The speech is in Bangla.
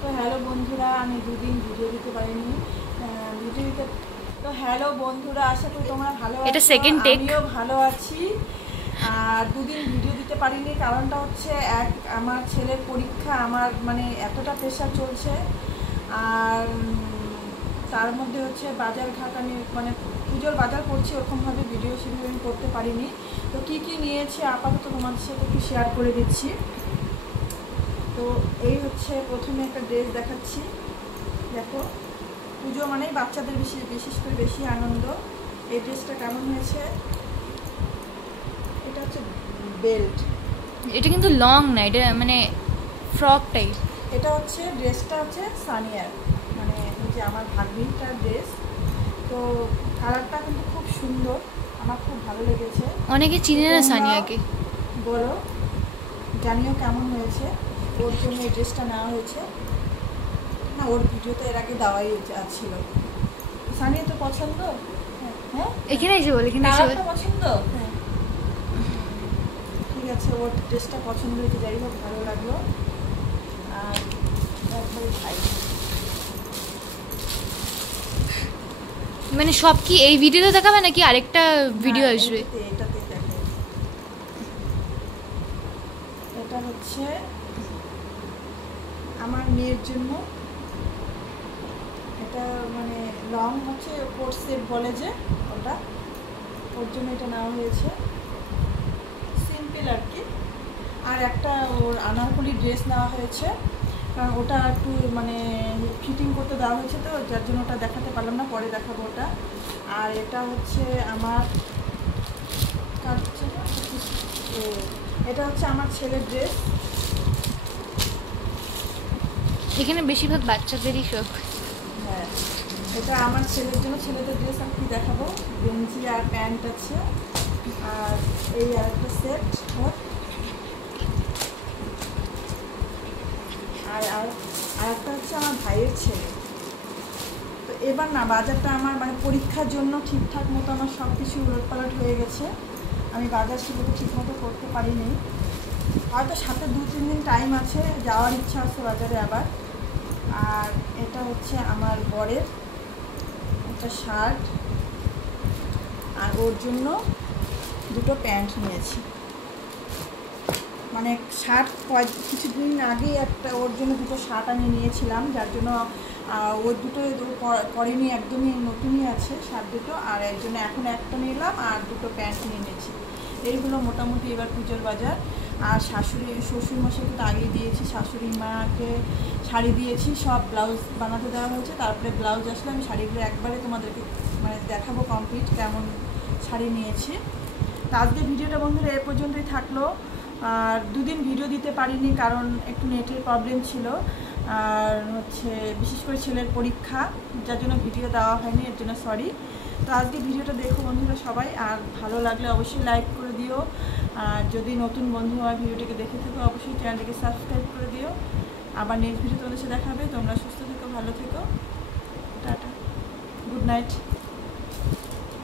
তো হ্যালো বন্ধুরা, আমি দুদিন ভিডিও দিতে পারিনি। ভিডিও দিতে তো হ্যালো বন্ধুরা, আশা করি তোমরা ভালো আছো। এটা সেকেন্ড টেক। আমিও ভালো আছি। আর দুদিন ভিডিও দিতে পারিনি, কারণটা হচ্ছে আমার ছেলের পরীক্ষা, আমার মানে এতটা প্রেশার চলছে। আর তার মধ্যে হচ্ছে বাজার ঘাট, আমি মানে পুজোর বাজার করছি, ওরকমভাবে ভিডিও সেগুলো আমি করতে পারিনি। তো কী কী নিয়েছি আপাতত তোমাদের সাথে একটু শেয়ার করে দিচ্ছি। তো এই হচ্ছে প্রথমে একটা ড্রেস দেখাচ্ছি। দেখো, পুজো মানেই বাচ্চাদের বিশেষ করে বেশি আনন্দ। এই ড্রেসটা কেমন হয়েছে? এটা হচ্ছে বেল্ট। এটা কিন্তু লং না, এটা মানে ফ্রক টাইপ। এটা হচ্ছে ড্রেসটা হচ্ছে সানিয়ার, মানে হচ্ছে আমার ভাগ্নিটার ড্রেস। তো কালারটা কিন্তু খুব সুন্দর, আমার খুব ভালো লেগেছে। অনেকে চিনে না সানিয়াকে। বলো, জানিও কেমন হয়েছে। ওর জন্য এই ড্রেসটা নেওয়া হয়েছে। না, ওর ভিডিওতে এর আগে দেওয়াই ছিল। সানিয়া তো পছন্দ। হ্যাঁ, এখানে এসে বল, এখানে এসে বল। পছন্দ। হ্যাঁ, ঠিক আছে, ওর ড্রেসটা পছন্দ হয়েছে, যাই হোক ভালো লাগলো। আর একবারে ভাই, মানে সব কি এই ভিডিওতে দেখাবে নাকি আরেকটা ভিডিও আসবে? এটাতে দেখো, এটা হচ্ছে আমার মেয়ের জন্য। এটা মানে লং হচ্ছে কোট সেট বলে যে, ওটা ওর জন্য এটা নেওয়া হয়েছে, সিম্পল আর কি। আর একটা ওর আনারকলি ড্রেস নেওয়া হয়েছে, কারণ ওটা একটু মানে ফিটিং করতে দেওয়া হয়েছে, তো যার জন্য ওটা দেখাতে পারলাম না, পরে দেখাবো ওটা। আর এটা হচ্ছে আমার এটা হচ্ছে আমার ছেলের ড্রেস। এখানে বেশিরভাগ বাচ্চাদেরই সব। হ্যাঁ, এটা আমার ছেলের জন্য, ছেলেদের ড্রেস আমি কি দেখাবো। গেঞ্জি আর প্যান্ট আছে, আর এই আর একটা সেট ওর। আর একটা হচ্ছে আমার ভাইয়ের ছেলে। তো এবার না, বাজারটা আমার মানে পরীক্ষার জন্য ঠিকঠাক মতো আমার সব কিছু উলটপালট হয়ে গেছে। আমি বাজার সেগুলো ঠিক মতো করতে পারিনি। হয়তো সাথে 2-3 দিন টাইম আছে, যাওয়ার ইচ্ছা আছে বাজারে আবার। আর এটা হচ্ছে আমার বরের একটা শার্ট, আর ওর জন্য দুটো প্যান্ট নিয়েছি। মানে শার্ট কিছুদিন আগেই একটা ওর জন্য দুটো শার্ট আমি নিয়েছিলাম, যার জন্য ওর দুটো পরেনি, একদমই নতুনই আছে শার্ট দুটো। আর এর জন্য এখন একটা নিলাম আর দুটো প্যান্ট নিয়ে নিয়েছি। এইগুলো মোটামুটি এবার পুজোর বাজার। আর শ্বশুরমশাইকে তো আগেই দিয়েছি, শাশুড়ি মাকে শাড়ি দিয়েছি, সব ব্লাউজ বানাতে দেওয়া হয়েছে। তারপরে ব্লাউজ আসলে আমি শাড়িগুলো একবারে তোমাদেরকে মানে দেখাবো কমপ্লিট কেমন শাড়ি নিয়েছি। তো আজকে ভিডিওটা বন্ধুরা এ পর্যন্তই থাকলো। আর দুদিন ভিডিও দিতে পারিনি, কারণ একটু নেটের প্রবলেম ছিল। আর হচ্ছে বিশেষ করে ছেলের পরীক্ষা, যার জন্য ভিডিও দেওয়া হয়নি, এর জন্য সরি। তো আজকে ভিডিওটা দেখো বন্ধুরা সবাই, আর ভালো লাগলে অবশ্যই লাইক করে দিও। আর যদি নতুন বন্ধু আমার ভিডিওটিকে দেখে থাকো, অবশ্যই চ্যানেলটিকে সাবস্ক্রাইব করে দিও। আবার নেক্সট ভিডিও তোমাদের সাথে দেখা হবে। তোমরা সুস্থ থেকো, ভালো থেকো, টাটা, গুড নাইট।